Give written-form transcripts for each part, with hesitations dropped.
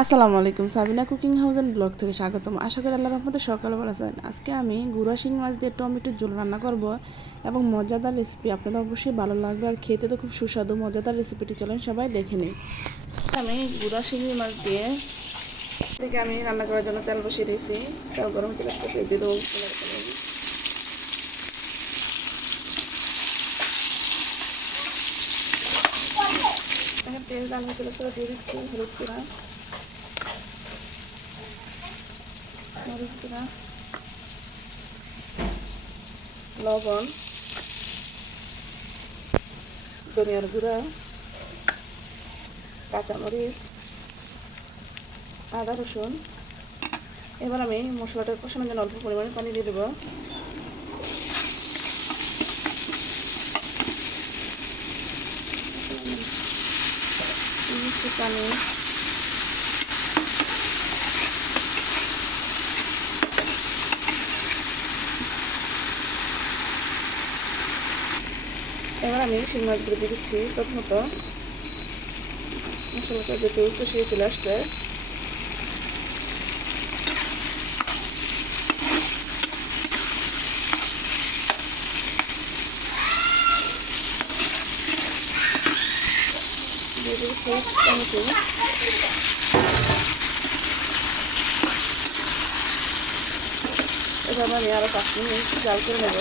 আসসালামু আলাইকুম, Sabina cooking house and blog থেকে স্বাগতম। আশা করি আল্লাহর রহমতে সকালে ভালো আছেন। আজকে আমি গুঁড়া শিং মাছ দিয়ে টমেটোর ঝোল রান্না করব এবং মজাদার রেসিপি। আপনাদের অবশ্যই ভালো লাগবে আর খেতে তো খুব সুস্বাদু মজাদার রেসিপিটি চলেন সবাই দেখে নিই। আমি গুঁড়া শিঙি মাছ দিয়ে থেকে আমি রান্না করার জন্য তেল বসিয়ে দিয়েছি। তেল গরম চলে আসতে দিয়ে দেবো তেল ডাল চলে দিয়ে দিচ্ছি হলুদ গুঁড়া, মরিচ গুঁড়া, লবণ, ধনিয়ার গুঁড়া, কাঁচামরিচ, আদা রসুন। এবার আমি মশলাটা কষানোর জন্য অল্প পরিমাণে পানি দিয়ে দেবো। পানি এবার আমি শিং মাছগুলো দিয়ে দিচ্ছি। প্রথমত মশলাটা যেহেতু কষিয়ে চলে আসছে, দিয়ে দিচ্ছি টমেটো। এবার আমি আরও 5 মিনিট জাল করে নেব।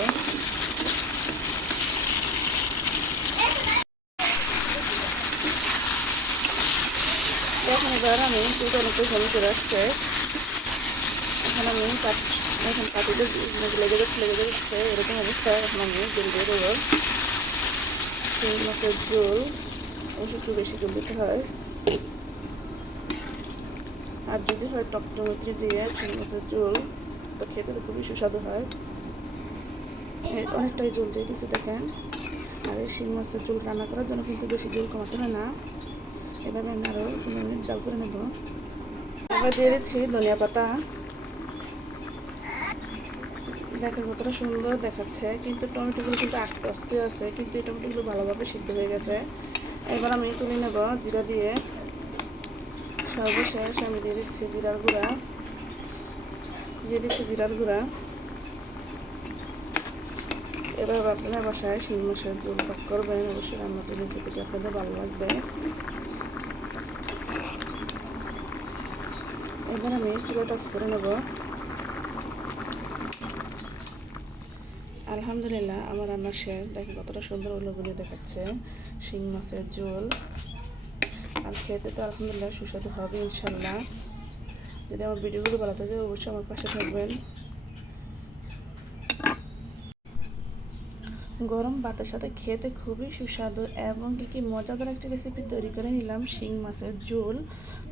এখন এবার আমি টমেটো জমি চলে আসছে, এখন আমি পাতিতে লেগে যাচ্ছে এরকম অবস্থায় এখন আমি জল দিয়ে দেবো। শিং মাছের ঝোল অবশ্যই একটু বেশি জল দিতে হয়, আর যদি হয় টক টমেটো দিয়ে শিং মাছের ঝোল তো খেতে তো খুবই সুস্বাদু হয়। অনেকটাই জল দিয়ে দিচ্ছি দেখেন। আর এই শিং মাছের ঝোল রান্না করার জন্য কিন্তু বেশি জল কমাতে হয় না। এভাবে আমি আরও 15 মিনিট জাল করে নেব। এবার দিয়ে দিচ্ছি ধনিয়া পাতা। দেখেন কতটা সুন্দর দেখাচ্ছে, কিন্তু টমেটোগুলো কিন্তু আস্তে আস্তে আছে, কিন্তু এই টমেটোগুলো ভালোভাবে সিদ্ধ হয়ে গেছে। এবার আমি তুলে নেব জিরা দিয়ে। সর্বশেষ আমি দিয়ে দিচ্ছি জিরার গুঁড়া। এবার আপনার বাসায় শিং মাছের ঝোল পাক করবেন, অবশ্যই রান্নাটি রেসিপিটি আপনাদের ভালো লাগবে। এবার আমি চুলাটা অফ করে নেব। আলহামদুলিল্লাহ আমার রান্না শেষ। দেখে কতটা সুন্দর উল্লগুলি দেখাচ্ছে শিং মাছের ঝোল। আর খেতে তো আলহামদুলিল্লাহ সুস্বাদু হবে ইনশাল্লাহ। যদি আমার ভিডিওগুলো ভালো থাকে অবশ্যই আমার পাশে থাকবেন। গরম ভাতের সাথে খেতে খুবই সুস্বাদু এবং কি মজাদার একটি রেসিপি তৈরি করে নিলাম শিং মাছের ঝোল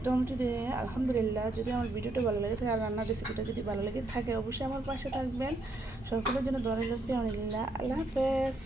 টমেটো দিয়ে। আলহামদুলিল্লাহ, যদি আমার ভিডিওটা ভালো লেগে থাকে আর রান্নার রেসিপিটা যদি ভালো লেগে থাকে অবশ্যই আমার পাশে থাকবেন। সকলের জন্য দোয়া রইল। আল্লাহ হাফেজ।